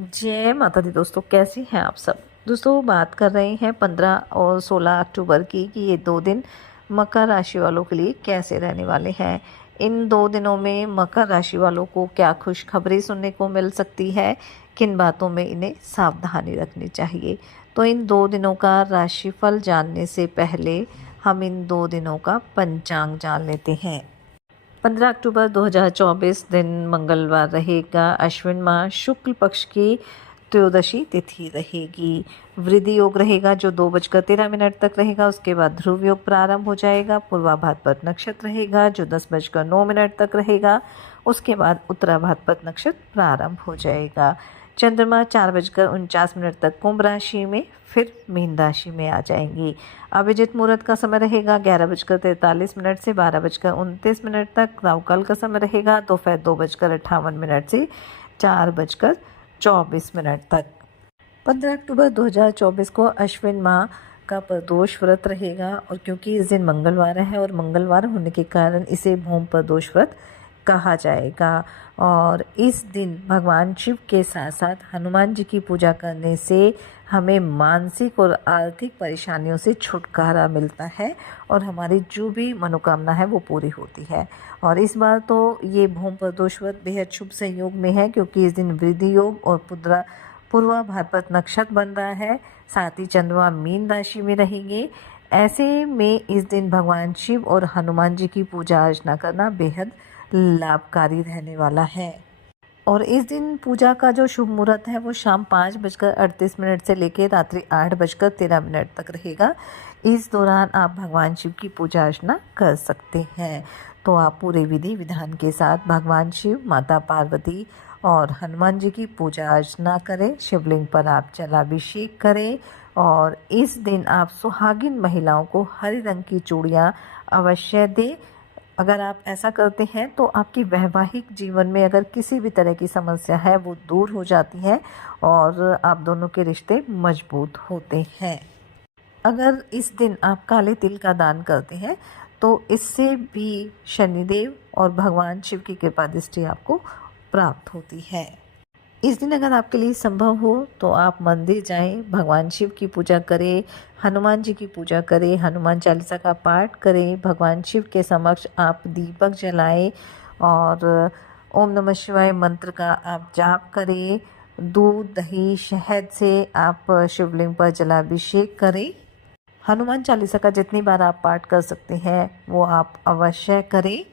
जय माता दी दोस्तों, कैसे हैं आप सब। दोस्तों बात कर रहे हैं 15 और 16 अक्टूबर की कि ये 2 दिन मकर राशि वालों के लिए कैसे रहने वाले हैं। इन 2 दिनों में मकर राशि वालों को क्या खुशखबरी सुनने को मिल सकती है, किन बातों में इन्हें सावधानी रखनी चाहिए। तो इन 2 दिनों का राशिफल जानने से पहले हम इन 2 दिनों का पंचांग जान लेते हैं। 15 अक्टूबर 2024 दिन मंगलवार रहेगा। अश्विन माह शुक्ल पक्ष की त्रयोदशी तिथि रहेगी। वृद्धि योग रहेगा जो 2:13 तक रहेगा। उसके बाद ध्रुव योग प्रारंभ हो जाएगा। पूर्वा भाद्रपद नक्षत्र रहेगा जो 10:09 तक रहेगा। उसके बाद उत्तरा भाद्रपद नक्षत्र प्रारंभ हो जाएगा। चंद्रमा 4:49 तक कुंभ राशि में फिर मीन राशि में आ जाएंगी। अभिजित मुहूर्त का समय रहेगा 11:43 से 12:29 तक। राहु काल का समय रहेगा दोपहर 2:58 से 4:24 तक। 15 अक्टूबर 2024 को अश्विन माह का प्रदोष व्रत रहेगा और क्योंकि इस दिन मंगलवार है और मंगलवार होने के कारण इसे भूम प्रदोष व्रत कहा जाएगा। और इस दिन भगवान शिव के साथ साथ हनुमान जी की पूजा करने से हमें मानसिक और आर्थिक परेशानियों से छुटकारा मिलता है और हमारी जो भी मनोकामना है वो पूरी होती है। और इस बार तो ये भूम प्रदोष व्रत बेहद शुभ संयोग में है क्योंकि इस दिन वृद्धि योग और पूर्वा भाद्रपद नक्षत्र बन रहा है। साथ ही चंद्रमा मीन राशि में रहेंगे। ऐसे में इस दिन भगवान शिव और हनुमान जी की पूजा अर्चना करना बेहद लाभकारी रहने वाला है। और इस दिन पूजा का जो शुभ मुहूर्त है वो शाम 5:38 से लेकर रात्रि 8:13 तक रहेगा। इस दौरान आप भगवान शिव की पूजा अर्चना कर सकते हैं। तो आप पूरे विधि विधान के साथ भगवान शिव, माता पार्वती और हनुमान जी की पूजा अर्चना करें। शिवलिंग पर आप जलाभिषेक करें और इस दिन आप सुहागिन महिलाओं को हरे रंग की चूड़ियाँ अवश्य दें। अगर आप ऐसा करते हैं तो आपकी वैवाहिक जीवन में अगर किसी भी तरह की समस्या है वो दूर हो जाती है और आप दोनों के रिश्ते मजबूत होते हैं। अगर इस दिन आप काले तिल का दान करते हैं तो इससे भी शनिदेव और भगवान शिव की कृपा दृष्टि आपको प्राप्त होती है। इस दिन अगर आपके लिए संभव हो तो आप मंदिर जाएं, भगवान शिव की पूजा करें, हनुमान जी की पूजा करें, हनुमान चालीसा का पाठ करें। भगवान शिव के समक्ष आप दीपक जलाएं और ओम नमः शिवाय मंत्र का आप जाप करें। दूध, दही, शहद से आप शिवलिंग पर जलाभिषेक करें। हनुमान चालीसा का जितनी बार आप पाठ कर सकते हैं वो आप अवश्य करें।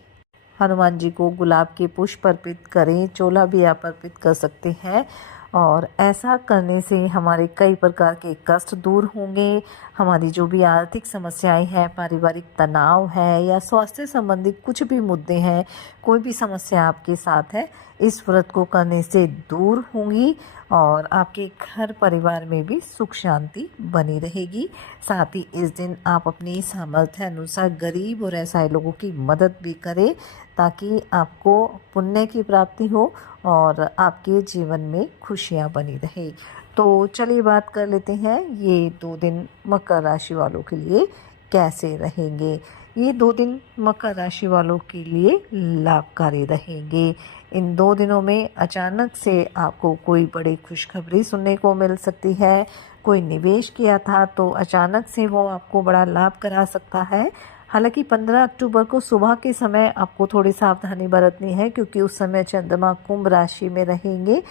हनुमान जी को गुलाब के पुष्प अर्पित करें, चोला भी आप अर्पित कर सकते हैं। और ऐसा करने से हमारे कई प्रकार के कष्ट दूर होंगे। हमारी जो भी आर्थिक समस्याएं हैं, पारिवारिक तनाव है या स्वास्थ्य संबंधी कुछ भी मुद्दे हैं, कोई भी समस्या आपके साथ है, इस व्रत को करने से दूर होंगी और आपके घर परिवार में भी सुख शांति बनी रहेगी। साथ ही इस दिन आप अपनी सामर्थ्य अनुसार गरीब और असहाय लोगों की मदद भी करें ताकि आपको पुण्य की प्राप्ति हो और आपके जीवन में खुशियाँ बनी रहे। तो चलिए बात कर लेते हैं ये 2 दिन मकर राशि वालों के लिए कैसे रहेंगे। ये 2 दिन मकर राशि वालों के लिए लाभकारी रहेंगे। इन 2 दिनों में अचानक से आपको कोई बड़ी खुशखबरी सुनने को मिल सकती है। कोई निवेश किया था तो अचानक से वो आपको बड़ा लाभ करा सकता है। हालांकि 15 अक्टूबर को सुबह के समय आपको थोड़ी सावधानी बरतनी है क्योंकि उस समय चंद्रमा कुंभ राशि में रहेंगे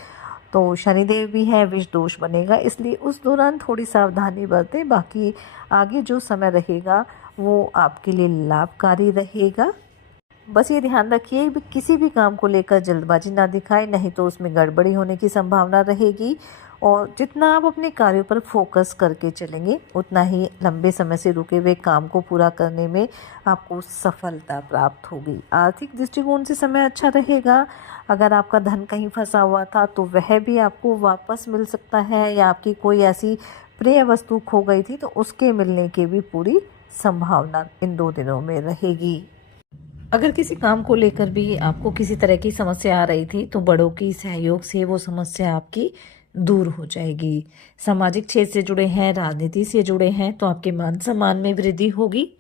तो शनिदेव भी है, विष दोष बनेगा, इसलिए उस दौरान थोड़ी सावधानी बरतें। बाकी आगे जो समय रहेगा वो आपके लिए लाभकारी रहेगा। बस ये ध्यान रखिए किसी भी काम को लेकर जल्दबाजी ना दिखाएं, नहीं तो उसमें गड़बड़ी होने की संभावना रहेगी। और जितना आप अपने कार्यों पर फोकस करके चलेंगे उतना ही लंबे समय से रुके हुए काम को पूरा करने में आपको सफलता प्राप्त होगी। आर्थिक दृष्टिकोण से समय अच्छा रहेगा। अगर आपका धन कहीं फंसा हुआ था तो वह भी आपको वापस मिल सकता है या आपकी कोई ऐसी प्रिय वस्तु खो गई थी तो उसके मिलने की भी पूरी संभावना इन 2 दिनों में रहेगी। अगर किसी काम को लेकर भी आपको किसी तरह की समस्या आ रही थी तो बड़ों की सहयोग से वो समस्या आपकी दूर हो जाएगी। सामाजिक क्षेत्र से जुड़े हैं, राजनीति से जुड़े हैं तो आपके मान सम्मान में वृद्धि होगी।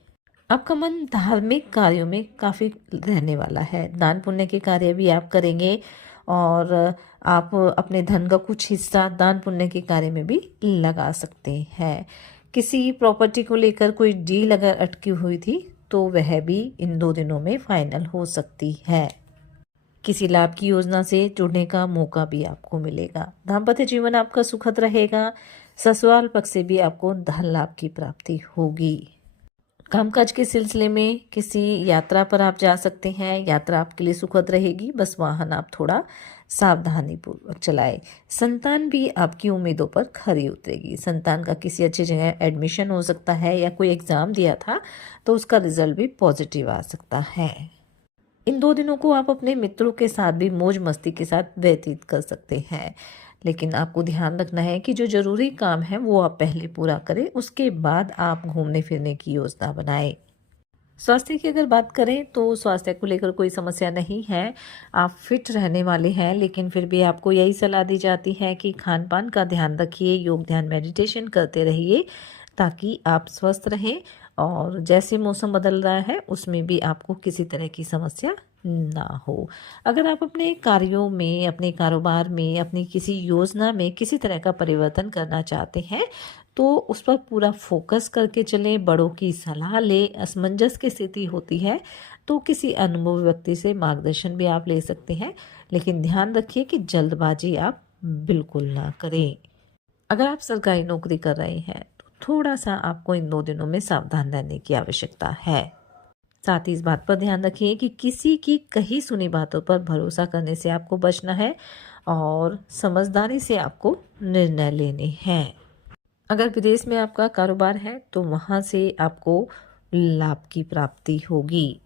आपका मन धार्मिक कार्यों में काफ़ी रहने वाला है। दान पुण्य के कार्य भी आप करेंगे और आप अपने धन का कुछ हिस्सा दान पुण्य के कार्य में भी लगा सकते हैं। किसी प्रॉपर्टी को लेकर कोई डील अगर अटकी हुई थी तो वह भी इन 2 दिनों में फाइनल हो सकती है। किसी लाभ की योजना से जुड़ने का मौका भी आपको मिलेगा। दाम्पत्य जीवन आपका सुखद रहेगा। ससुराल पक्ष से भी आपको धन लाभ की प्राप्ति होगी। कामकाज के सिलसिले में किसी यात्रा पर आप जा सकते हैं। यात्रा आपके लिए सुखद रहेगी, बस वाहन आप थोड़ा सावधानी पूर्वक चलाएं। संतान भी आपकी उम्मीदों पर खरी उतरेगी। संतान का किसी अच्छी जगह एडमिशन हो सकता है या कोई एग्जाम दिया था तो उसका रिजल्ट भी पॉजिटिव आ सकता है। इन 2 दिनों को आप अपने मित्रों के साथ भी मौज मस्ती के साथ व्यतीत कर सकते हैं, लेकिन आपको ध्यान रखना है कि जो जरूरी काम है वो आप पहले पूरा करें, उसके बाद आप घूमने फिरने की योजना बनाएं। स्वास्थ्य की अगर बात करें तो स्वास्थ्य को लेकर कोई समस्या नहीं है। आप फिट रहने वाले हैं, लेकिन फिर भी आपको यही सलाह दी जाती है कि खान पान का ध्यान रखिए, योग ध्यान मेडिटेशन करते रहिए ताकि आप स्वस्थ रहें और जैसे मौसम बदल रहा है उसमें भी आपको किसी तरह की समस्या ना हो। अगर आप अपने कार्यों में, अपने कारोबार में, अपनी किसी योजना में किसी तरह का परिवर्तन करना चाहते हैं तो उस पर पूरा फोकस करके चलें, बड़ों की सलाह लें। असमंजस की स्थिति होती है तो किसी अनुभवी व्यक्ति से मार्गदर्शन भी आप ले सकते हैं, लेकिन ध्यान रखिए कि जल्दबाजी आप बिल्कुल ना करें। अगर आप सरकारी नौकरी कर रहे हैं तो थोड़ा सा आपको इन 2 दिनों में सावधान रहने की आवश्यकता है। साथ ही इस बात पर ध्यान रखिए कि किसी की कही सुनी बातों पर भरोसा करने से आपको बचना है और समझदारी से आपको निर्णय लेने हैं। अगर विदेश में आपका कारोबार है तो वहां से आपको लाभ की प्राप्ति होगी।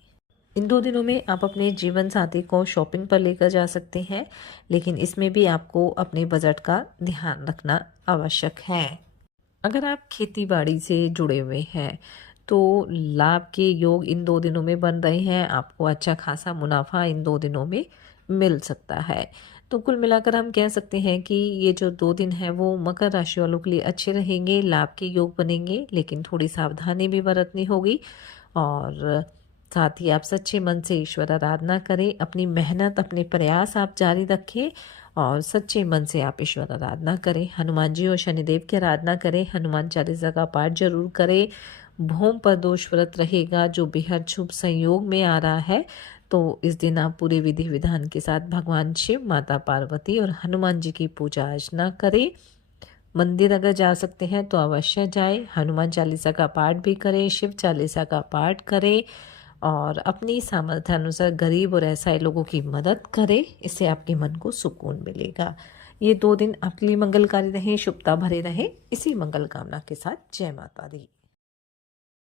इन 2 दिनों में आप अपने जीवन साथी को शॉपिंग पर लेकर जा सकते हैं, लेकिन इसमें भी आपको अपने बजट का ध्यान रखना आवश्यक है। अगर आप खेती बाड़ी से जुड़े हुए हैं तो लाभ के योग इन 2 दिनों में बन रहे हैं। आपको अच्छा खासा मुनाफा इन 2 दिनों में मिल सकता है। तो कुल मिलाकर हम कह सकते हैं कि ये जो 2 दिन हैं वो मकर राशि वालों के लिए अच्छे रहेंगे, लाभ के योग बनेंगे, लेकिन थोड़ी सावधानी भी बरतनी होगी। और साथ ही आप सच्चे मन से ईश्वर आराधना करें, अपनी मेहनत, अपने प्रयास आप जारी रखें और सच्चे मन से आप ईश्वर आराधना करें। हनुमान जी और शनिदेव की आराधना करें, हनुमान चालीसा का पाठ जरूर करें। भूम पर दोष व्रत रहेगा जो बेहद शुभ संयोग में आ रहा है, तो इस दिन आप पूरे विधि विधान के साथ भगवान शिव, माता पार्वती और हनुमान जी की पूजा अर्चना करें। मंदिर अगर जा सकते हैं तो अवश्य जाएं, हनुमान चालीसा का पाठ भी करें, शिव चालीसा का पाठ करें और अपनी सामर्थ्य अनुसार गरीब और असहाय लोगों की मदद करें। इससे आपके मन को सुकून मिलेगा। ये 2 दिन आपके लिए मंगलकारी रहे, शुभता भरे रहे। इसी मंगल कामना के साथ जय माता दी।